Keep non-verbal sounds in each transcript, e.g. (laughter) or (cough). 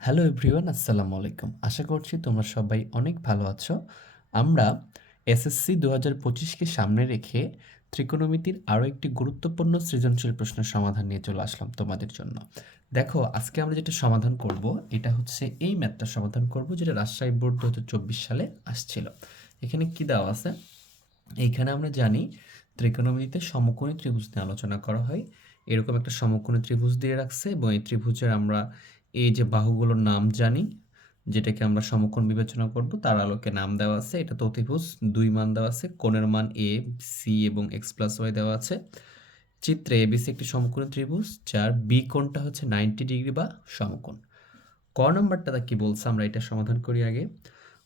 Hello everyone আসসালামু আলাইকুম। আশা করছি তোমরা সবাই অনেক ভালো আছো। আমরা এসএসসি দু হাজার পঁচিশকে সামনে রেখে ত্রিকোণমিতির আরও একটি গুরুত্বপূর্ণ সৃজনশীল প্রশ্নের সমাধান নিয়ে চলে আসলাম তোমাদের জন্য। দেখো, আজকে আমরা যেটা সমাধান করব, এটা হচ্ছে এই ম্যাথটা সমাধান করব যেটা রাজশাহী বোর্ড দু হাজার চব্বিশ সালে আসছিল। এখানে কি দেওয়া আছে? এইখানে আমরা জানি ত্রিকোণমিতিতে সমকোণী ত্রিভুজ নিয়ে আলোচনা করা হয়। এরকম একটা সমকোণী ত্রিভুজ দিয়ে রাখছে এবং এই ত্রিভুজের আমরা এই যে বাহুগুলোর নাম জানি, যেটাকে আমরা সমকোণ বিবেচনা করব, তার আলোকে নাম দেওয়া আছে, এটা তথিভুজ দুই মান দেওয়া আছে, কোণের মান এ সি এবং এক্স প্লাস ওয়াই দেওয়া আছে। চিত্রে এবিসি একটি সমকোণী ত্রিভুজ, যার বি কোণটা হচ্ছে নাইনটি ডিগ্রি বা সমকোণ। ক নাম্বারটা কি বলছে? আমরা এটা সমাধান করি আগে।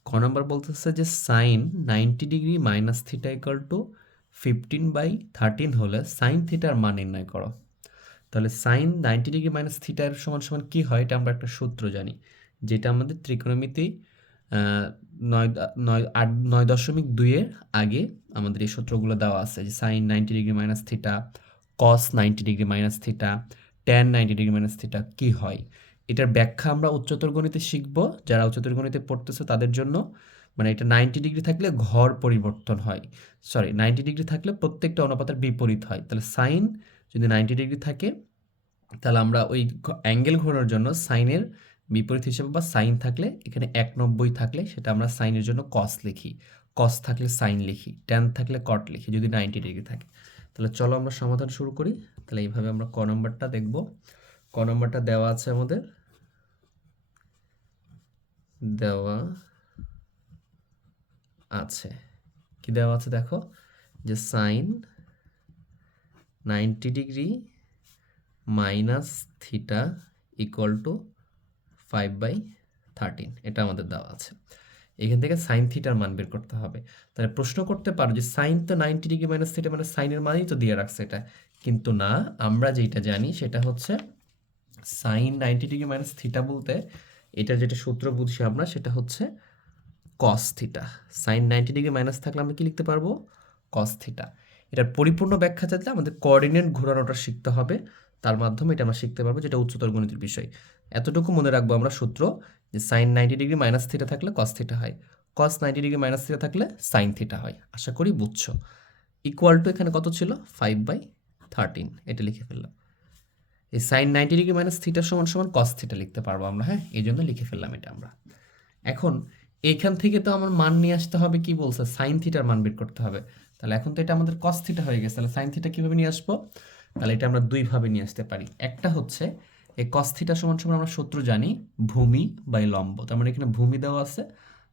ক নাম্বার বলতেছে যে sine ninety degree minus theta equal to fifteen by thirteen হলে সাইন থিটার মান নির্ণয় করো। তাহলে সাইন নাইনটি ডিগ্রি মাইনাস থিটার সমান সমান কী হয়? এটা আমরা একটা সূত্র জানি, যেটা আমাদের ত্রিকোণমিতি নয় নয়, আট, নয় দশমিক দুইয়ের আগে আমাদের এই সূত্রগুলো দেওয়া আছে, যে sine ninety degree minus theta cos ninety degree minus theta tan ninety degree minus theta কী হয়? এটার ব্যাখ্যা আমরা উচ্চতর গণিতে শিখব, যারা উচ্চতর গণিতে পড়তেছে তাদের জন্য মানে এটা নাইনটি ডিগ্রি থাকলে ঘর পরিবর্তন হয় সরি নাইনটি ডিগ্রি থাকলে প্রত্যেকটা অনুপাতের বিপরীত হয়, তাহলে সাইন যদি নাইনটি ডিগ্রি থাকে, তাহলে আমরা ওই অ্যাঙ্গেল ঘোরানোর জন্য সাইনের বিপরীত হিসেবে বা সাইন থাকলে, এখানে এক নব্বই থাকলে সেটা আমরা সাইনের জন্য কস লিখি। কস থাকলে সাইন লিখি ট্যান থাকলে কট লিখি, যদি নাইনটি ডিগ্রি থাকে। তাহলে চলো আমরা সমাধান শুরু করি। তাহলে এইভাবে আমরা ক নম্বরটা দেখব। ক নম্বরটা দেওয়া আছে আমাদের। দেওয়া আছে। কি দেওয়া আছে দেখো? যে sine ninety degree minus theta equal to five by thirteen, এটা আমাদের দেওয়া আছে। এখান থেকে সাইন থিটার মান বের করতে হবে। তাহলে প্রশ্ন করতে পারো যে সাইন তো নাইনটি ডিগ্রি মাইনাস থিটা মানে সাইনের মানই তো দিয়ে রাখছে এটা। কিন্তু না, আমরা যেটা জানি সেটা হচ্ছে sine ninety degree minus theta বলতে এটার যেটা সূত্র বুঝছি আমরা সেটা হচ্ছে cos theta. Sine ninety degree minus থাকলে আমরা কি লিখতে পারব? Cos theta. এটার পরিপূর্ণ ব্যাখ্যা চাইলে আমাদের কোঅর্ডিনেট ঘোরানোটা শিখতে হবে। তার মাধ্যমে এটা আমরা শিখতে পারব যেটা উচ্চতর গণিতের বিষয়। এতটুকু মনে রাখব আমরা সূত্র যে sine ninety degree minus theta থাকলে কস থিটা হয়। Cos ninety degree minus theta থাকলে সাইন থিটা হয়। আশা করি বুঝছ। ইকুয়াল টু এখানে কত ছিল? ফাইভ বাই থার্টিন এটা লিখে ফেললাম। এই sine ninety degree minus theta সমান সমান কস থিটা লিখতে পারব আমরা হ্যাঁ? এই জন্য লিখে ফেললাম এটা আমরা। এখন, এখান থেকে তো আমার মান নিয়ে আসতে হবে কি বলছে? সাইন থিটার মান বের করতে হবে। তাহলে এখন তো এটা আমাদের কস থিটা হয়ে গেছে, তাহলে সাইন থিটা কীভাবে নিয়ে আসব? তাহলে এটা আমরা দুইভাবে নিয়ে আসতে পারি। একটা হচ্ছে, এই কস থিটা সমান সমান আমরা সূত্র জানি, ভূমি বাই লম্ব। তার মানে এখানে ভূমি দেওয়া আছে,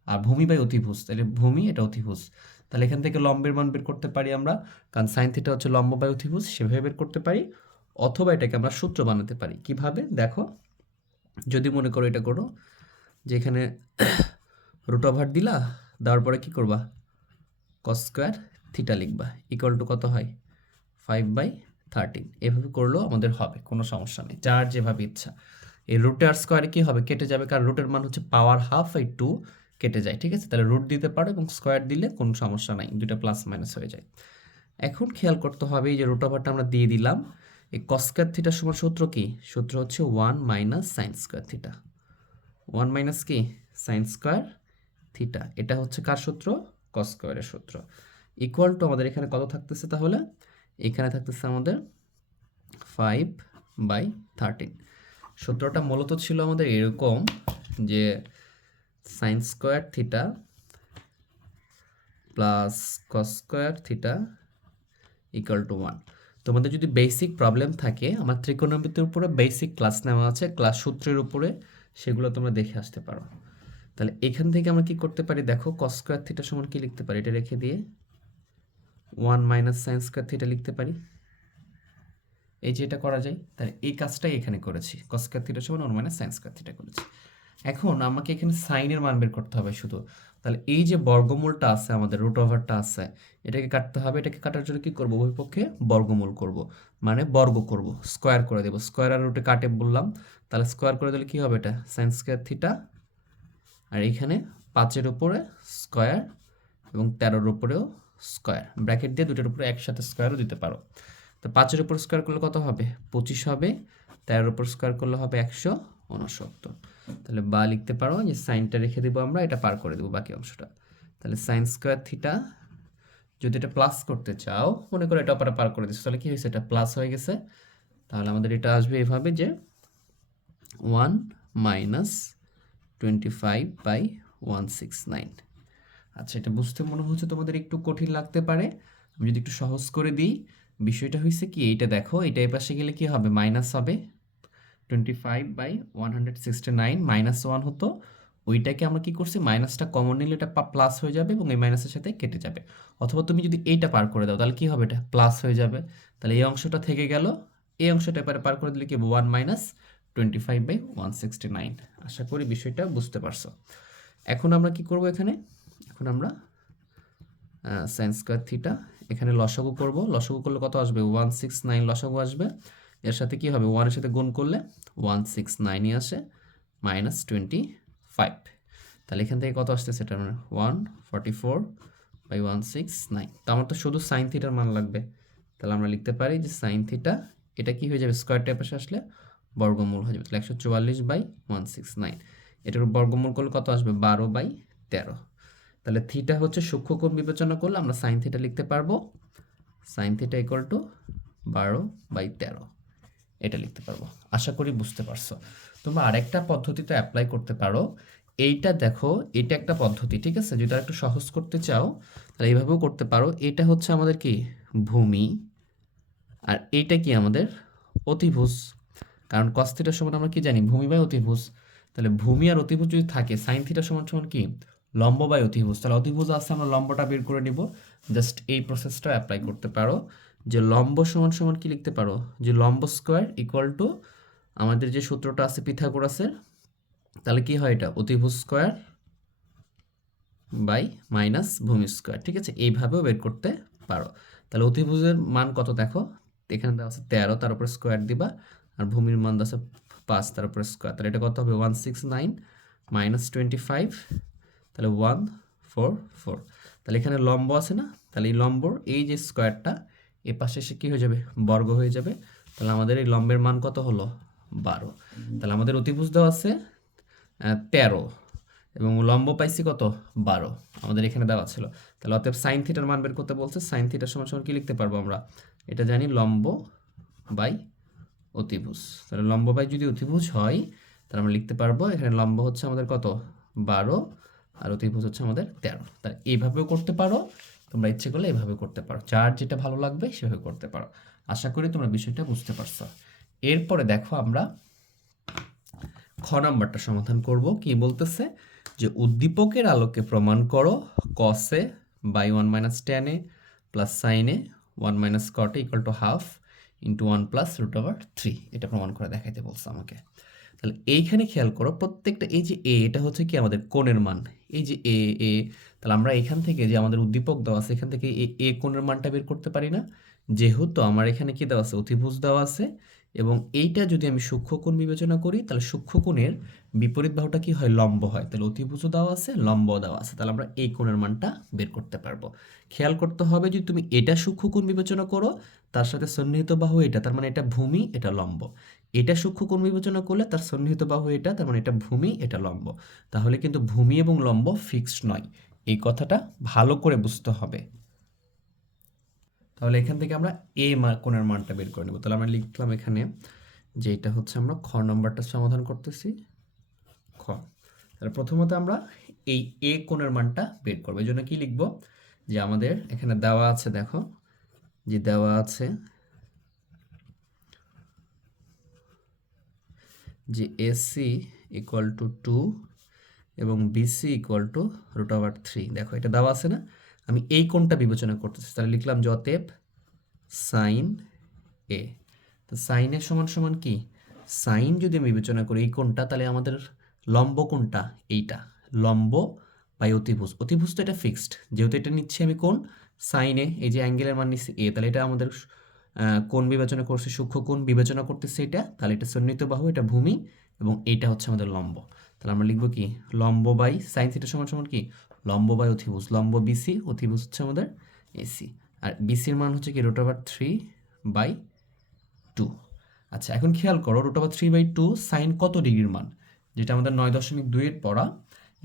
আর ভূমি বাই অতিভুজ। তাহলে ভূমি, এটা অতিভুজ। তাহলে এখান থেকে লম্বের মান বের করতে পারি আমরা, কারণ সাইন থিটা হচ্ছে লম্ব বাই অতিভুজ, সেভাবে বের করতে পারি, অথবা এটাকে আমরা সূত্র বানাতে পারি। কীভাবে? দেখো, যদি মনে করো এটা করো, যে এখানে (coughs) রুট ওভার দিলা, দেওয়ার পরে কী করবা? কস স্কোয়ার থিটা লিখবা ইকুয়াল টু কত হয়? ফাইভ বাই থার্টিন এভাবে করলেও আমাদের হবে, কোনো সমস্যা নেই, যার যেভাবে ইচ্ছা। এই রুটে আর স্কোয়ারে কি হবে? কেটে যাবে, কারণ রুটের মান হচ্ছে পাওয়ার হাফ এই টু কেটে যায়, ঠিক আছে? তাহলে রুট দিতে পারো এবং স্কোয়ার দিলে কোনো সমস্যা নাই দুটা প্লাস মাইনাস হয়ে যায়। এখন খেয়াল করতে হবে যে রুট ওভারটা আমরা দিয়ে দিলাম, এই কস স্কোয়ার থিটার সমান সূত্র কি? সূত্র হচ্ছে one minus sine square theta one minus কি? সাইন স্কোয়ার থিটা এটা হচ্ছে কার সূত্র? কস স্কোয়ারের সূত্র। ইকুয়াল টু আমাদের এখানে কত থাকতেছে তাহলে? এখানে থাকতেছে আমাদের ফাইভ বাই থার্টিন সূত্রটা মূলত ছিল আমাদের এরকম যে sine square theta plus cos square theta equal to one তোমাদের যদি বেসিক প্রবলেম থাকে, আমার ত্রিকোণমিতির উপরে বেসিক ক্লাস নেওয়া আছে ক্লাস সূত্রের উপরে সেগুলো তোমরা দেখে আসতে পারো। তাহলে এখান থেকে আমরা কি করতে পারি? দেখো কস স্কোয়ার থিটা সমান কি লিখতে পারি? এটা রেখে দিয়ে। One minus sine square theta লিখতে পারি। এই যে এটা করা যায়, তাহলে এই কাজটাই এখানে করেছি। কস স্কোয়ার থিটা সমান one minus sine square theta করেছি। এখন আমাকে এখানে সাইনের মান বের করতে হবে শুধু। তাহলে এই যে বর্গমূলটা আছে, আমাদের রুট ওভারটা আছে, এটাকে কাটতে হবে। এটাকে কাটার জন্য কি করব? উভয় বর্গমূল করব। মানে বর্গ করব স্কোয়ার করে দেব। স্কোয়ার আর রুটে কাটে বললাম। তাহলে স্কোয়ার করে দিলে কি হবে এটা? সাইন স্কোয়ার থিটা আর এইখানে পাঁচের উপরে স্কোয়ার এবং তেরোর উপরেও স্কোয়ার। ব্র্যাকেট দিয়ে দুটোর উপরে একসাথে স্কোয়ারও দিতে পারো। তো পাঁচের উপর স্কোয়ার করলে কত হবে? পঁচিশ হবে। তেরোর উপর স্কোয়ার করলে হবে একশো উনসত্তর। তাহলে বা লিখতে পারো যে সাইনটা রেখে দেবো আমরা, এটা পার করে দেবো বাকি অংশটা। তাহলে সাইন স্কোয়ার থিটা, যদি এটা প্লাস করতে চাও, মনে করো এটা অপারে পার করে দিচ্ছ তাহলে কি হয়েছে? এটা প্লাস হয়ে গেছে। তাহলে আমাদের এটা আসবে এভাবে যে one minus twenty five by one six nine. আচ্ছা এটা বুঝতে মনে হচ্ছে তোমাদের একটু কঠিন লাগতে পারে। আমি যদি একটু সহজ করে দিই, বিষয়টা হয়েছে কি, এইটা দেখো এটা এই পাশে গেলে কি হবে? মাইনাস হবে twenty five by one hundred sixty nine minus one হতো। ওইটাকে আমরা কি করছি? মাইনাসটা কমন নিলে এটা প্লাস হয়ে যাবে এবং এই মাইনাসের সাথে কেটে যাবে। অথবা তুমি যদি এইটা পার করে দাও, তাহলে কি হবে? এটা প্লাস হয়ে যাবে। তাহলে এই অংশটা থেকে গেল। এই অংশটা এবারে পার করে দিলে কি one minus twenty five by one sixty nine আশা করি বিষয়টা বুঝতে পারছ। এখন আমরা কি করব এখানে? এখন আমরা সাইন স্কোয়ার থিটা এখানে লসাগু করব। লসাগু করলে কত আসবে? ওয়ান সিক্স নাইন লসাগু আসবে। এর সাথে কি হবে? ওয়ানের সাথে গুণ করলে ওয়ান সিক্স নাইনই আসে মাইনাস টোয়েন্টি ফাইভ তাহলে এখান থেকে কত আসতেছে? এটা মানে one forty four by one six nine তো আমার তো শুধু সাইন থিটার মান লাগবে। তাহলে আমরা লিখতে পারি যে সাইন থিটা এটা কি হয়ে যাবে? স্কোয়ার পাশে আসলে বর্গমূল হয়ে যাবে। তাহলে একশো চুয়াল্লিশ বাই ওয়ান সিক্স নাইন এটার বর্গমূল করলে কত আসবে? বারো বাই তেরো। তাহলে থিটা হচ্ছে সূক্ষ্ম সূক্ষ্মকোণ বিবেচনা করলে আমরা সাইন থিটা লিখতে পারব। সাইন থিটা ইকুয়াল টু বারো বাই তেরো। এটা লিখতে পারব। আশা করি বুঝতে পারছ। তোমরা আরেকটা পদ্ধতিতে অ্যাপ্লাই করতে পারো। এইটা দেখো, এটা একটা পদ্ধতি, ঠিক আছে? যদি একটু সহজ করতে চাও, তাহলে এইভাবেও করতে পারো। এটা হচ্ছে আমাদের কি? ভূমি। আর এইটা কি আমাদের? অতিভুজ। কারণ কস থিটার সমান আমরা কি জানি? ভূমি বা অতিভুজ। তাহলে ভূমি আর অতিভুজ যদি থাকে সাইন থিটার সমান সমান কি? লম্ব বাই অতিভুজ। তাহলে অতিভুজ আছে, আমরা লম্বটা বের করে নিব। জাস্ট এই প্রসেসটা অ্যাপ্লাই করতে পারো। যে লম্ব সমান সমান কি লিখতে পারো? যে লম্ব স্কোয়ার ইকুয়াল টু আমাদের যে সূত্রটা আছে পিথাগোরাসের, তাহলে কি হয় এটা? অতিভুজ স্কোয়ার বাই মাইনাস ভূমি স্কোয়ার ঠিক আছে? এইভাবেও বের করতে পারো। তাহলে অতিভুজের মান কত দেখো? এখানে দেওয়া আছে তেরো, তার উপরে স্কোয়ার দিবা। আর ভূমির মান দেওয়া আছে পাঁচ, তার উপরে স্কোয়ার তাহলে এটা কত হবে? One six nine minus twenty five তাহলে ওয়ান ফোর ফোর তাহলে এখানে লম্ব আছে না? তাহলে এই লম্বর এই যে স্কোয়ারটা এ পাশে এসে কী হয়ে যাবে? বর্গ হয়ে যাবে। তাহলে আমাদের এই লম্বের মান কত হলো? বারো। তাহলে আমাদের অতিভুজ দেওয়া আছে তেরো। এবং লম্ব পাইছি কত? বারো। আমাদের এখানে দেওয়া ছিল। তাহলে অতএব সাইন থিটার মান বের করতে বলছে সাইন থিটার সমান সমান কি লিখতে পারব আমরা? এটা জানি লম্ব বাই অতিভুজ। তাহলে লম্ব বাই যদি অতিভুজ হয়, তাহলে আমরা লিখতে পারব, এখানে লম্ব হচ্ছে আমাদের কত? বারো। আর অতিভুজ হচ্ছে আমাদের তেরো। তাহলে এইভাবেও করতে পারো, তোমরা ইচ্ছে করলে এভাবে করতে পারো। যার যেটা ভালো লাগবে সেভাবে করতে পারো। আশা করি তোমরা বিষয়টা বুঝতে পারছ। এরপরে দেখো আমরা খ নাম্বারটা সমাধান করব। কি বলতেছে? যে উদ্দীপকের আলোকে প্রমাণ করো cos A by one minus tan A plus sin A one minus cot A equal to half into one plus root over three এটা প্রমাণ করে দেখাইতে বলছে আমাকে। তাহলে এইখানে খেয়াল করো, প্রত্যেকটা এই যে এ এটা হচ্ছে কি আমাদের কোণের মান। এই যে এ এ তাহলে আমরা এখান থেকে যে আমাদের উদ্দীপক দেওয়া আছে, এখান থেকে এ এ কোণের মানটা বের করতে পারি না। যেহেতু আমার এখানে কি দেওয়া আছে? অতিভুজ দেওয়া আছে। এবং এইটা যদি আমি সূক্ষ্মকোণ বিবেচনা করি, তাহলে সূক্ষ্মকোণের বিপরীত বাহুটা কি হয়? লম্ব হয়। তাহলে অতিভুজও দেওয়া আছে লম্ব দেওয়া আছে। তাহলে আমরা এই কোণের মানটা বের করতে পারব। খেয়াল করতে হবে যদি তুমি এটা সূক্ষ্মকোণ বিবেচনা করো, তার সাথে সন্নিহিত বাহু এটা, তার মানে এটা ভূমি, এটা লম্ব। এটা সূক্ষ্ম সূক্ষ্মকোণ বিবেচনা করলে তার সন্নিহিত বাহু এটা, তার মানে এটা ভূমি, এটা লম্ব। তাহলে কিন্তু ভূমি এবং লম্ব ফিক্সড নয়। এই কথাটা ভালো করে বুঝতে হবে। তাহলে এখান থেকে আমরা এ কোণের মানটা বের করে নেব। তাহলে আমরা লিখলাম এখানে যে এটা হচ্ছে আমরা খ নম্বরটা সমাধান করতেছি। খ। তাহলে প্রথমত আমরা এই এ কোণের মানটা বের করব। এই জন্য কি লিখব? যে আমাদের এখানে দেওয়া আছে, দেখো, যে দেওয়া আছে যে এসি ইকুয়াল টু টু এবং BC equal to root over three দেখো, এটা দেওয়া আছে না? আমি এই কোণটা বিবেচনা করতেছি। তাহলে লিখলাম যতেব সাইন এ তো সাইনের সমান সমান কি? সাইন যদি আমি বিবেচনা করি এই কোণটা, তাহলে আমাদের লম্ব কোণটা এইটা। লম্ব বাই অতিভুজ। অতিভুজ তো এটা ফিক্সড যেহেতু এটা নিচ্ছি আমি কোণ সাইনে এই যে অ্যাঙ্গেলের মান নিচ্ছি এ তাহলে এটা আমাদের কোণ বিবেচনা করছে সূক্ষ্ম কোণ বিবেচনা করতেছে এটা, তাহলে এটা সন্নিহিত বাহু, এটা ভূমি, এবং এটা হচ্ছে আমাদের লম্ব। তাহলে আমরা লিখব কি? লম্ব বাই সাইন থিটা সমান সমান কি? লম্ব বাই অতিভুজ লম্ব বিসি অতিভুজ হচ্ছে আমাদের এসি আর বিসির মান হচ্ছে কি root over three by two আচ্ছা এখন খেয়াল করো root over three by two sine কত ডিগ্রির মান? যেটা আমাদের নয় দশমিক দুইয়ের পড়া,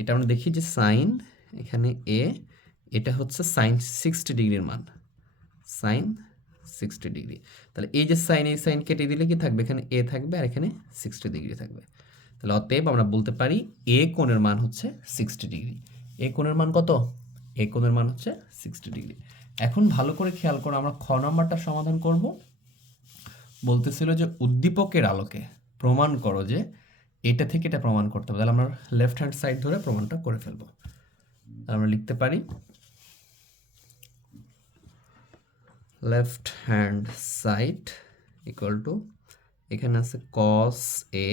এটা আমরা দেখি যে সাইন এখানে এ এটা হচ্ছে সাইন সিক্সটি ডিগ্রির মান। সাইন সিক্সটি ডিগ্রি তাহলে এই যে সাইন এই সাইন কেটে দিলে কি থাকবে? এখানে এ থাকবে আর এখানে সিক্সটি ডিগ্রি থাকবে। তাহলে অতএব আমরা বলতে পারি এ কোণের মান হচ্ছে সিক্সটি ডিগ্রি এ কোণের মান কত? এ কোণের মান হচ্ছে সিক্সটি ডিগ্রি এখন ভালো করে খেয়াল করো, আমরা খ নাম্বারটা সমাধান করব। বলতেছিল যে উদ্দীপকের আলোকে প্রমাণ করো যে এটা থেকে এটা প্রমাণ করতে হবে। তাহলে আমরা লেফট হ্যান্ড সাইড ধরে প্রমাণটা করে ফেলব। আমরা লিখতে পারি left hand side equal to এখানে আছে cos A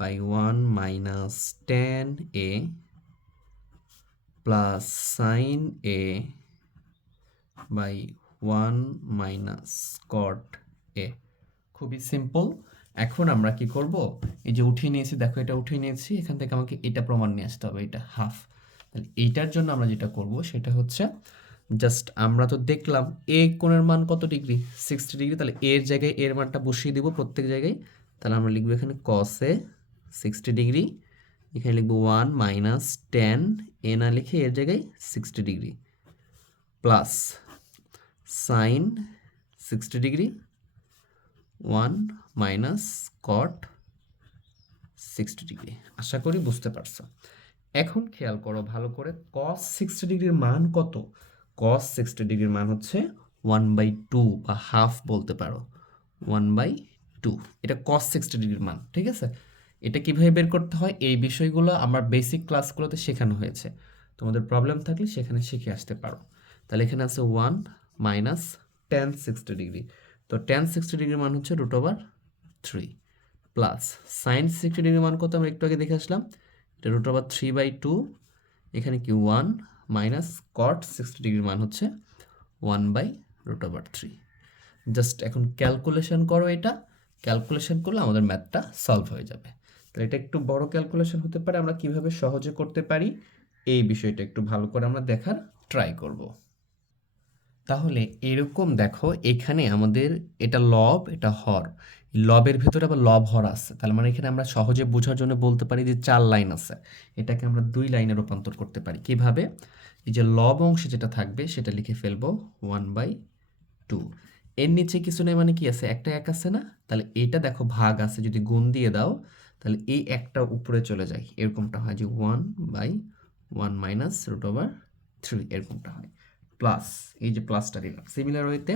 by one minus tan A plus sine A by one minus cot A খুবই সিম্পল এখন আমরা কি করব? এই যে উঠিয়ে নিয়েছি, দেখো এটা উঠিয়ে নিয়েছি, এখান থেকে আমাকে এটা প্রমাণ নিয়ে আসতে হবে, এটা হাফ তাহলে এইটার জন্য আমরা যেটা করব, সেটা হচ্ছে জাস্ট আমরা তো দেখলাম এ কোণের মান কত ডিগ্রি? Sixty degree. তাহলে এর জায়গায় এর মানটা বসিয়ে দিব প্রত্যেক জায়গায়। তাহলে আমরা লিখব এখানে কসে সিক্সটি ডিগ্রি। এখানে লিখব ওয়ান মাইনাস টেন এ না লিখে এর জায়গায় sixty degree. Plus sine sixty degree. One minus cot sixty degree. আশা করি বুঝতে পারছ। এখন খেয়াল করো ভালো করে কস সিক্সটি ডিগ্রির মান কত? কস সিক্সটি ডিগ্রির মান হচ্ছে ওয়ান বাই টু বা হাফ বলতে পারো। ওয়ান বাই টু এটা কস সিক্সটি ডিগ্রির মান, ঠিক আছে? এটা কীভাবে বের করতে হয়? এই বিষয়গুলো আমার বেসিক ক্লাসগুলোতে শেখানো হয়েছে। তোমাদের প্রবলেম থাকলে সেখানে শিখে আসতে পারো। তাহলে এখানে আছে one minus tan sixty degree তো টেন সিক্সটি ডিগ্রির মান হচ্ছে root over three plus sine sixty ডিগ্রির মান কত? আমরা একটু আগে দেখে আসলাম। এটা root over three by two এখানে কি? ওয়ান মাইনাস কট সিক্সটি ডিগ্রির মান হচ্ছে one by root over three just এখন ক্যালকুলেশন করো এটা ক্যালকুলেশন করলে আমাদের ম্যাথটা সলভ হয়ে যাবে। তাহলে এটা একটু বড় ক্যালকুলেশন হতে পারে, আমরা কীভাবে সহজে করতে পারি? এই বিষয়টা একটু ভালো করে আমরা দেখার ট্রাই করব। তাহলে এরকম দেখো, এখানে আমাদের এটা লব এটা হর। লবের ভেতরে আবার লব হর আছে। তাহলে মানে এখানে আমরা সহজে বোঝার জন্য বলতে পারি যে চার লাইন আছে। এটাকে আমরা দুই লাইনে রূপান্তর করতে পারি। কীভাবে? এই যে লব অংশে যেটা থাকবে, সেটা লিখে ফেলব ওয়ান বাই টু এর নিচে কিছু নেই মানে কি আছে? একটা এক আছে না? তাহলে এটা দেখো ভাগ আছে, যদি গুণ দিয়ে দাও, তাহলে এই একটা উপরে চলে যায়। এরকমটা হয় যে one by one minus root over three এরকমটা হয়। প্লাস এই যে প্লাসটা দিলাম। সিমিলার হইতে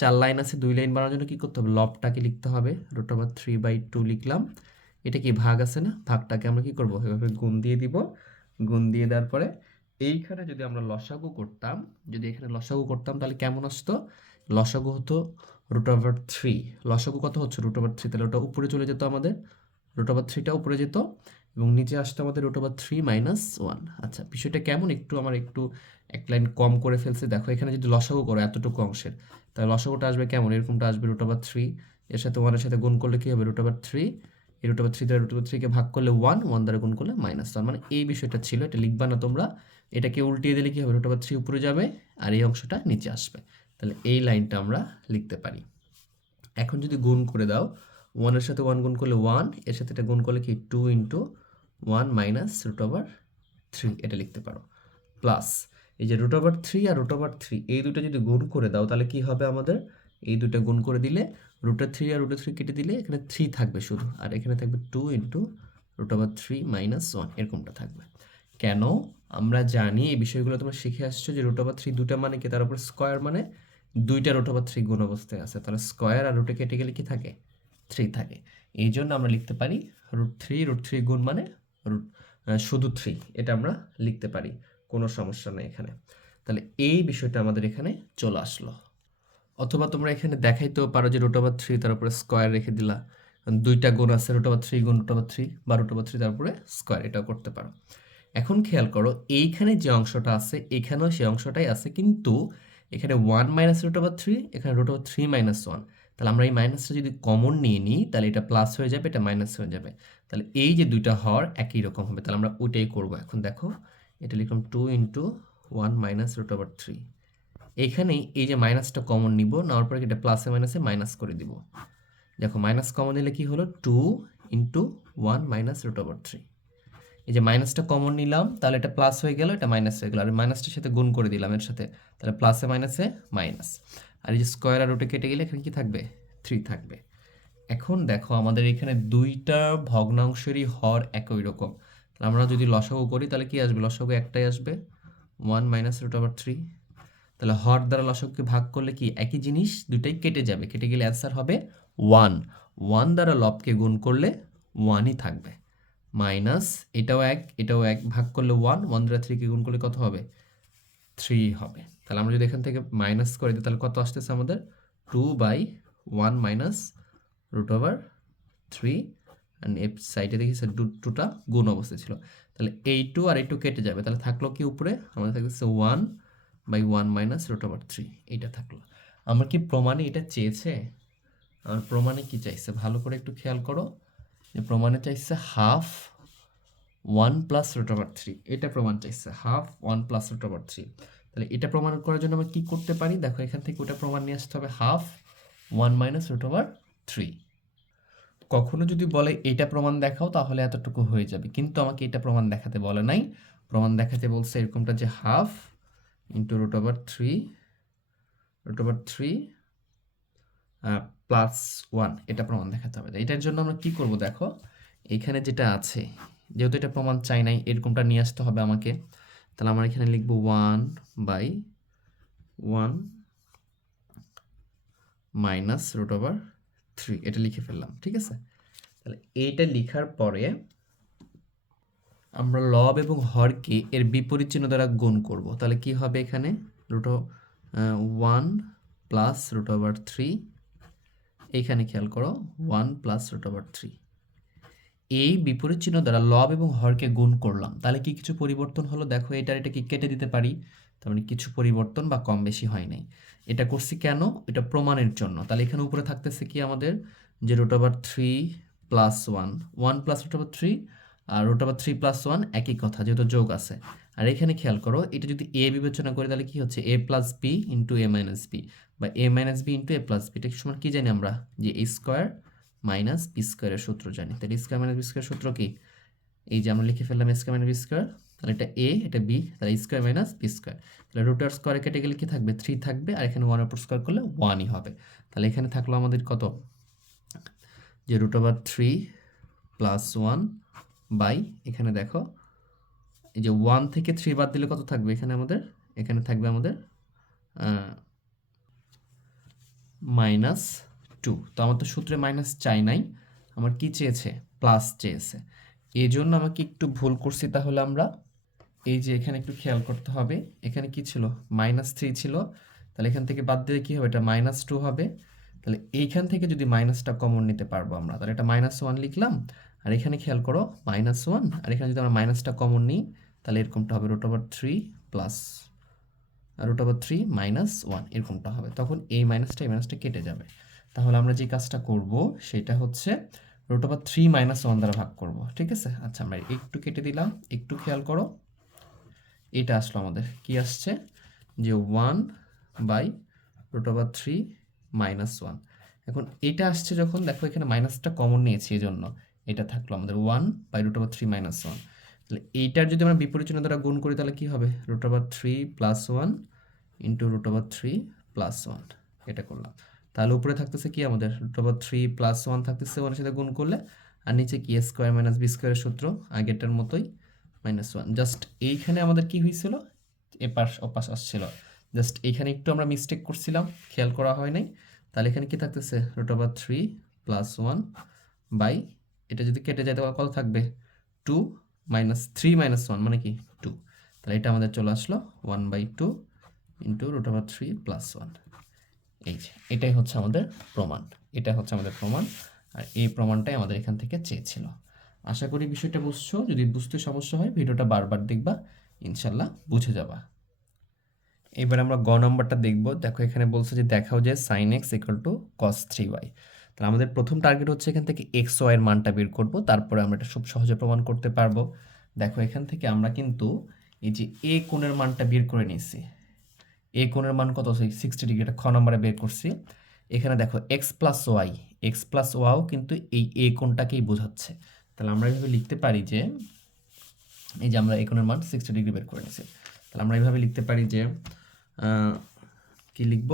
চার লাইন আছে, দুই লাইন বানানোর জন্য কী করতে হবে? লবটাকে লিখতে হবে। Root over three by two লিখলাম। এটা কি ভাগ আছে না? ভাগটাকে আমরা কি করব? এভাবে গুণ দিয়ে দিব। গুণ দিয়ে দেওয়ার পরে এইখানে যদি আমরা লসাগু করতাম, যদি এখানে লসাগু করতাম, তাহলে কেমন আসতো? লসাগু হতো রুট ওভার থ্রি লসাগু কত হচ্ছে? রুট ওভার থ্রি তাহলে ওটা উপরে চলে যেত আমাদের। রুট ওভার থ্রিটা উপরে যেত এবং নিচে আসতো আমাদের root over three minus one আচ্ছা বিষয়টা কেমন? একটু আমার একটু এক লাইন কম করে ফেলছে। দেখো, এখানে যদি লসাগু করো এতটুকু অংশের, তাহলে লসাগুটা আসবে কেমন? এরকমটা আসবে রুট ওভার থ্রি এর সাথে ওয়ানের সাথে গুণ করলে কী হবে? রুট ওভার থ্রি এই রুট ওভার থ্রি দ্বারা রুট ওভার থ্রিকে ভাগ করলে ওয়ান ওয়ান দ্বারা গুণ করলে মাইনাস ওয়ান মানে এই বিষয়টা ছিল। এটা লিখবা না তোমরা। এটাকে উল্টিয়ে দিলে কী হবে? রুট ওভার থ্রি উপরে যাবে আর এই অংশটা নিচে আসবে। তাহলে এই লাইনটা আমরা লিখতে পারি। এখন যদি গুণ করে দাও ওয়ানের সাথে ওয়ান গুণ করলে ওয়ানের সাথে এটা গুণ করলে কি? Two into one minus root over three এটা লিখতে পারো। প্লাস এই যে রুট ওভার থ্রি আর রুট ওভার থ্রি এই দুটো যদি গুণ করে দাও, তাহলে কি হবে আমাদের? এই দুটো গুণ করে দিলে রুটের থ্রি আর রুটের থ্রি কেটে দিলে এখানে থ্রি থাকবে শুধু। আর এখানে থাকবে two into root over three minus one এরকমটা থাকবে। কেন? আমরা জানি, এই বিষয়গুলো তোমরা শিখে আসছো যে রুট ওভার থ্রি দুটা মানে কি? তার উপর স্কোয়ার মানে দুইটা রুট ওভার থ্রি গুণ অবস্থায় আছে। তাহলে স্কোয়ার আর রুটে কেটে গেলে কি থাকে? থ্রি থাকে। এই জন্য আমরা লিখতে পারি রুট থ্রি রুট থ্রি গুণ মানে রুট শুধু থ্রি এটা আমরা লিখতে পারি। কোনো সমস্যা নেই এখানে। তাহলে এই বিষয়টা আমাদের এখানে চলে আসলো। অথবা তোমরা এখানে দেখাইতেও পারো যে রুট ওভার থ্রি তার উপরে স্কোয়ার রেখে দিলা। দুইটা গুণ আছে রুট ওভার থ্রি গুণ রুট ওভার থ্রি বা রুট ওভার থ্রি তার উপরে স্কোয়ার এটাও করতে পারো। এখন খেয়াল করো, এইখানে যে অংশটা আছে, এখানেও সেই অংশটাই আছে, কিন্তু এখানে one minus root over three এখানে root over three minus one তাহলে আমরা এই মাইনাসটা যদি কমন নিয়ে নিই, তাহলে এটা প্লাস হয়ে যাবে, এটা মাইনাস হয়ে যাবে। তাহলে এই যে দুইটা হর একই রকম হবে, তাহলে আমরা ওইটাই করব। এখন দেখো, এটা লিখলাম two into one minus root over three এইখানেই এই যে মাইনাসটা কমন নিব, নেওয়ার পরে এটা প্লাসে মাইনাসে মাইনাস করে দিব। দেখো মাইনাস কমন নিলে কি হলো? Two into one minus root over three এই যে মাইনাসটা কমন নিলাম, তাহলে এটা প্লাস হয়ে গেল, এটা মাইনাস হয়ে গেল। আর মাইনাসটার সাথে গুণ করে দিলাম এর সাথে, তাহলে প্লাসে মাইনাসে মাইনাস আর এই যে স্কোয়ার আর রুটে কেটে গেলে এখানে কি থাকবে? থ্রি থাকবে। এখন দেখো আমাদের এখানে দুইটা ভগ্নাংশেরই হর একই রকম। তাহলে আমরা যদি লসাগু করি, তাহলে কি আসবে? লসাগু একটাই আসবে। One minus root over three তাহলে হর দ্বারা লসাগুকে ভাগ করলে কি? একই জিনিস দুইটাই কেটে যাবে। কেটে গেলে অ্যান্সার হবে ওয়ান ওয়ান দ্বারা লবকে গুণ করলে ওয়ানই থাকবে। মাইনাস, এটাও এক এটাও এক, ভাগ করলে ওয়ান ওয়ান দ্বারা থ্রিকে গুণ করলে কত হবে? থ্রি হবে। তাহলে আমরা যদি এখান থেকে মাইনাস করে দিই, তাহলে কত আসতেছে আমাদের? Two by one minus root over three and F সাইডে দেখি টু টুটা গুণ অবস্থায় ছিল। তাহলে এই টু আর এই টু কেটে যাবে। তাহলে থাকল কি উপরে? আমাদের থাকতেছে one by one minus root over three এইটা থাকল। আমার কি প্রমাণে এটা চেয়েছে? আমার প্রমাণে কি চাইছে? ভালো করে একটু খেয়াল করো। যে প্রমাণে চাইছে half one plus root over three এটা প্রমাণ চাইছে half one plus root over three তাহলে এটা প্রমাণ করার জন্য আমরা কী করতে পারি? দেখো, এখান থেকে ওটা প্রমাণ নিয়ে আসতে হবে half one minus root over three কখনো যদি বলে এটা প্রমাণ দেখাও, তাহলে এতটুকু হয়ে যাবে। কিন্তু আমাকে এটা প্রমাণ দেখাতে বলে নাই। প্রমাণ দেখাতে বলছে এরকমটা যে half into root over three root over three plus one এটা প্রমাণ দেখাতে হবে। এটার জন্য আমরা কি করব দেখো? এখানে যেটা আছে, যেহেতু এটা প্রমাণ চাই নাই, এরকমটা নিয়ে আসতে হবে আমাকে। তাহলে আমরা এখানে লিখব one by one minus root over three এটা লিখে ফেললাম, ঠিক আছে? তাহলে এইটা লিখার পরে আমরা লব এবং হরকে এর বিপরীত চিহ্ন দ্বারা গুণ করব। তাহলে কি হবে এখানে? Root one plus root over three এইখানে খেয়াল করো one plus root over three এই বিপরীত চিহ্ন দ্বারা লব এবং হরকে গুণ করলাম। তাহলে কি কিছু পরিবর্তন হলো? দেখো এটার এটা কি কেটে দিতে পারি? তার মানে কিছু পরিবর্তন বা কম বেশি হয় নাই। এটা করছি কেন? এটা প্রমাণের জন্য। তাহলে এখানে উপরে থাকতেছে কি আমাদের? যে root over three plus one one plus root over three আর root over three plus one একই কথা, যেহেতু যোগ আছে। আর এখানে খেয়াল করো, এটা যদি এ বিবেচনা করি তাহলে কি হচ্ছে? A plus B into A minus B বা A minus B into A plus B এটা সমান কি জানি আমরা? যে এ স্কোয়ার মাইনাস বি স্কোয়ারের সূত্র জানি। তাহলে স্কোয়ার মাইনাস বি স্কোয়ার সূত্র কি? এই যে আমরা লিখে ফেললাম স্কোয়ার মাইনাস বি স্কোয়ার তাহলে এটা এ এটা বি তাহলে স্কোয়ার মাইনাস বি স্কোয়ার তাহলে রুটার স্কোয়ারে কেটে গেলে কি থাকবে? থ্রি থাকবে আর এখানে ওয়ান উপর স্কোয়ার করলে ওয়ানই হবে। তাহলে এখানে থাকল আমাদের কত? যে root over three plus one by এখানে দেখো এই যে ওয়ান থেকে থ্রি বাদ দিলে কত থাকবে এখানে আমাদের? এখানে থাকবে আমাদের মাইনাস টু তো আমার তো সূত্রে মাইনাস চাই নাই, আমার কি চেয়েছে? প্লাস চেয়েছে। এই জন্য আমাকে একটু ভুল করছি তাহলে আমরা, এই যে এখানে একটু খেয়াল করতে হবে, এখানে কি ছিল? মাইনাস থ্রি ছিল, তাহলে এখান থেকে বাদ দিলে কী হবে? এটা মাইনাস টু হবে। তাহলে এইখান থেকে যদি মাইনাসটা কমন নিতে পারব আমরা, তাহলে এটা মাইনাস ওয়ান লিখলাম, আর এখানে খেয়াল করো মাইনাস ওয়ান আর এখানে যদি আমরা মাইনাসটা কমন নিই তাহলে এরকমটা হবে root over three plus root over three minus one এরকমটা হবে। তখন এই মাইনাসটা এই মাইনাসটা কেটে যাবে। তাহলে আমরা যে কাজটা করব, সেটা হচ্ছে root over three minus one দ্বারা ভাগ করব, ঠিক আছে? আচ্ছা আমরা একটু কেটে দিলাম, একটু খেয়াল করো। এটা আসলো আমাদের, কি আসছে? যে one by root over three minus one এখন এটা আসছে যখন, দেখো এখানে মাইনাসটা কমন নিয়েছি এই জন্য এটা থাকল আমাদের one by root over three minus one তাহলে এইটার যদি আমরা বিপরীত দ্বারা গুণ করি, তাহলে কী হবে? Root over three plus one into root over three plus one এটা করলাম। তাহলে উপরে থাকতেছে কি আমাদের? Root over three plus one থাকতেছে ওয়ানের সাথে গুণ করলে, আর নিচে কি? স্কোয়ার মাইনাস বি স্কোয়ারের সূত্র, আগেরটার মতোই মাইনাস ওয়ান জাস্ট এইখানে আমাদের কি হয়েছিল? এ পাশ অপাশ আসছিল। জাস্ট এইখানে একটু আমরা মিস্টেক করছিলাম, খেয়াল করা হয় নাই। তাহলে এখানে কি থাকতেছে? Root over three plus one by এটা যদি কেটে যায়, তাহলে কত থাকবে? Two minus three minus one মানে কি? টু তাহলে এটা আমাদের চলে আসলো one by two into root over three plus one এই যে, এটাই হচ্ছে আমাদের প্রমাণ। এটা হচ্ছে আমাদের প্রমাণ, আর এই প্রমাণটাই আমাদের এখান থেকে চেয়েছিল। আশা করি বিষয়টা বুঝছ। যদি বুঝতে সমস্যা হয়, ভিডিওটা বারবার দেখবা, ইনশাল্লাহ বুঝে যাবা। এবার আমরা গ নম্বরটা দেখব। দেখো এখানে বলছে যে দেখাও যে sine x equal to cos three y তাহলে আমাদের প্রথম টার্গেট হচ্ছে এখান থেকে এক্স ওয়াইয়ের মানটা বের করব। তারপরে আমরা এটা খুব সহজে প্রমাণ করতে পারব। দেখো, এখান থেকে আমরা কিন্তু এই যে এ কোণের মানটা বের করে নিয়েছি। এ কোণের মান কত সিক্সটি ডিগ্রি এটা খ নম্বরে বের করছি। এখানে দেখো x plus y x plus y কিন্তু এই এ কোণটাকেই বোঝাচ্ছে। তাহলে আমরা এইভাবে লিখতে পারি যে, এই যে আমরা এ কোণের মান সিক্সটি ডিগ্রি বের করে নিয়েছি। তাহলে আমরা এইভাবে লিখতে পারি যে কি লিখব?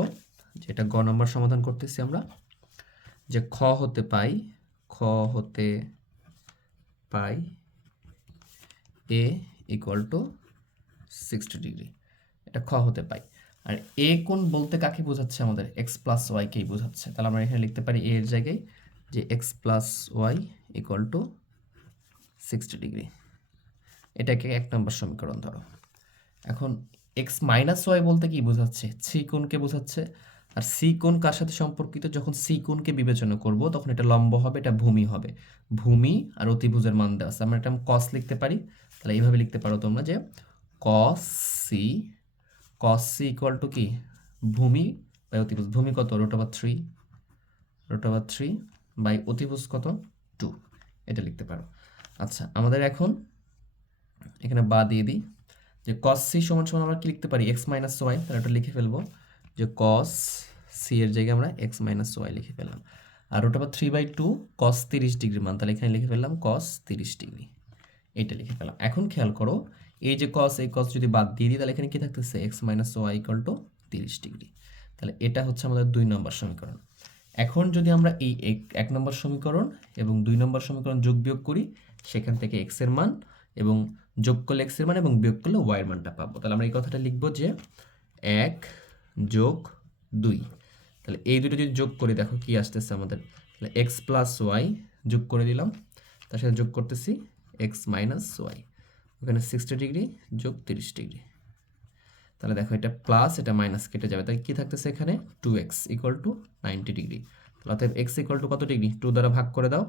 যেটা গ নম্বর সমাধান করতেছি আমরা। যে খ হতে পাই, খ হতে পাই A equal to sixty degree এটা খ হতে পাই। আর এ কোণ বলতে কাকে বোঝাচ্ছে আমাদের? এক্স প্লাস ওয়াইকেই বোঝাচ্ছে? তাহলে আমরা এখানে লিখতে পারি এর জায়গায় যে x plus y equal to sixty degree এটাকে এক নম্বর সমীকরণ ধরো। এখন এক্স মাইনাস ওয়াই বলতে কি বোঝাচ্ছে? সি কোণকে বোঝাচ্ছে? আর সি কোণ কার সাথে সম্পর্কিত? যখন সি কোণকে বিবেচনা করব, তখন এটা লম্ব হবে, এটা ভূমি হবে। ভূমি আর অতিভুজের মান দেওয়া আছে। আমরা এটা কস লিখতে পারি। তাহলে এইভাবে লিখতে পারো তোমরা যে cos C cos C equal to কি? ভূমি বাই অতিভুজ। ভূমি কত? Root over three root over three by অতিভুজ কত? টু এটা লিখতে পারো। আচ্ছা আমাদের এখন এখানে বা দিয়ে দিই যে কস সি সমান সমান আমরা কি লিখতে পারি? এক্স মাইনাস ওয়াই তাহলে এটা লিখে ফেলব। যে কস সি এর জায়গায় আমরা এক্স মাইনাস ওয়াই লিখে ফেললাম। আর ওটা আবার থ্রি বাই টু কস তিরিশ ডিগ্রি মান, তাহলে এখানে লিখে ফেললাম কস তিরিশ ডিগ্রি এইটা লিখে ফেললাম। এখন খেয়াল করো, এই যে কস এই কস যদি বাদ দিয়ে দিই, তাহলে এখানে কি থাকতেছে? X minus y equal to তিরিশ ডিগ্রি তাহলে এটা হচ্ছে আমাদের দুই নম্বর সমীকরণ। এখন যদি আমরা এই এক- নম্বর সমীকরণ এবং দুই নম্বর সমীকরণ যোগ বিয়োগ করি, সেখান থেকে এক্সের মান এবং যোগ করলে এক্সের মান এবং বিয়োগ করলে ওয়াই এর মানটা পাবো। তাহলে আমরা এই কথাটা লিখব যে এক যোগ দুই। তাহলে এই দুটো যদি যোগ করি, দেখো কি আসতেছে আমাদের। তাহলে এক্স প্লাস ওয়াই যোগ করে দিলাম। তার সাথে যোগ করতেছি এক্স মাইনাস ওয়াই ওখানে সিক্সটি ডিগ্রি যোগ তিরিশ ডিগ্রি তাহলে দেখো এটা প্লাস এটা মাইনাস কেটে যাবে। তাই কি থাকতেছে এখানে? Two x equal to ninety degree তাহলে অতএব এক্স ইকুয়াল টু কত ডিগ্রি টু দ্বারা ভাগ করে দাও।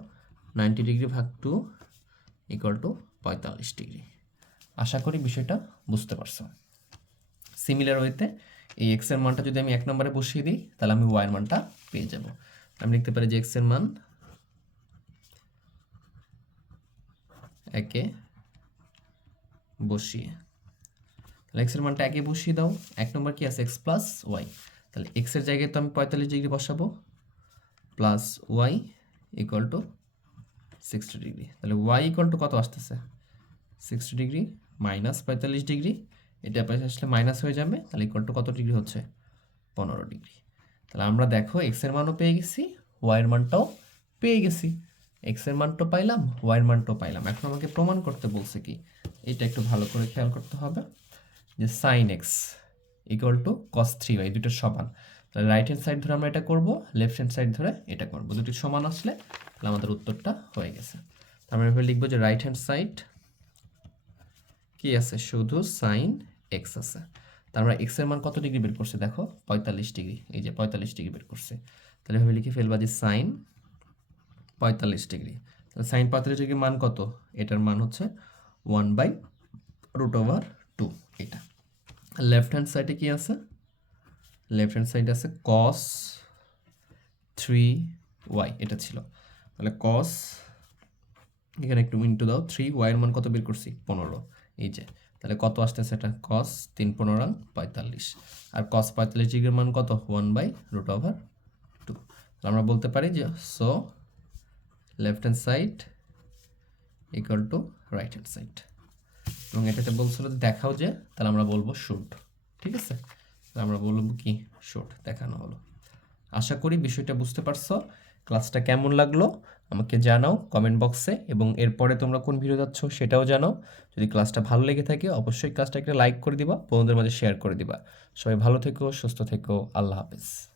নাইনটি ডিগ্রি ভাগ টু ইকুয়াল টু পঁয়তাল্লিশ ডিগ্রি আশা করি বিষয়টা বুঝতে পারছ। সিমিলার ওয়েতে এই এক্সের মানটা যদি আমি এক নম্বরে বসিয়ে দিই, তাহলে আমি ওয়াই এর মানটা পেয়ে যাব। আমি লিখতে পারি যে এক্সের মান একে বসিয়ে, তাহলে এক্সের মানটা একে বসিয়ে দাও। এক নম্বর কি আছে? এক্স প্লাস ওয়াই তাহলে এক্সের জায়গায় তো আমি পঁয়তাল্লিশ ডিগ্রি বসাবো। Plus y equal to sixty degree তাহলে ওয়াই ইকুয়াল টু কত আসতেছে? সিক্সটি ডিগ্রি মাইনাস পঁয়তাল্লিশ ডিগ্রি এটা পাশে আসলে মাইনাস হয়ে যাবে, তাহলে ইকুয়াল টু কত ডিগ্রি হচ্ছে? পনেরো ডিগ্রি তাহলে আমরা দেখো এক্সের মানও পেয়ে গেছি ওয়াই এর মানটাও পেয়ে গেছি। এক্সের মানটাও পাইলাম ওয়াই এর মানটাও পাইলাম। এখন আমাকে প্রমাণ করতে বলছে কি? এটা একটু ভালো করে খেয়াল করতে হবে যে sine x equal to cos three y দুটো সমান। তাহলে রাইট হ্যান্ড সাইড ধরে আমরা এটা করব লেফট হ্যান্ড সাইড ধরে এটা করব। দুটি সমান আসলে, তাহলে আমাদের উত্তরটা হয়ে গেছে। তার মানে এভাবে লিখব যে রাইট হ্যান্ড সাইড কি আছে? শুধু সাইন এক্স আছে। তার আমরা এক্সের মান কত ডিগ্রি বের করছে দেখো? পঁয়তাল্লিশ ডিগ্রি এই যে পঁয়তাল্লিশ ডিগ্রি বের করছে। তাহলে এভাবে লিখে ফেলবা যে সাইন পঁয়তাল্লিশ ডিগ্রি তাহলে সাইন পঁয়তাল্লিশ ডিগ্রি মান কত? এটার মান হচ্ছে one by root over two এটা। লেফট হ্যান্ড সাইডে কি আছে? লেফট হ্যান্ড সাইডে আছে কস থ্রি ওয়াই এটা ছিল। তাহলে কস এখানে একটু ইন্টু দাও থ্রি ওয়াইয়ের মান কত বের করছি? পনেরো। এই যে। তাহলে কত আসতেছে এটা? কস তিন পনেরো পঁয়তাল্লিশ। আর কস পঁয়তাল্লিশ ডিগ্রির মান কত? One by root over two তাহলে আমরা বলতে পারি যে so left hand side equal to right hand side এবং এটাতে বলছিল দেখাও যে, তাহলে আমরা বলব শুট ঠিক আছে? তাহলে আমরা বলব কি? শুট দেখানো হলো। আশা করি বিষয়টা বুঝতে পারছ। ক্লাসটা কেমন লাগল? আমাকে জানাও কমেন্ট বক্সে এবং এরপরে তোমরা কোন ভিডিও যাচ্ছ সেটাও জানাও। যদি ক্লাসটা ভালো লেগে থাকে, অবশ্যই ক্লাসটা একটা লাইক করে দিবা, বন্ধুদের মাঝে শেয়ার করে দিবা। সবাই ভালো থেকো, সুস্থ থেকো, আল্লাহ হাফেজ।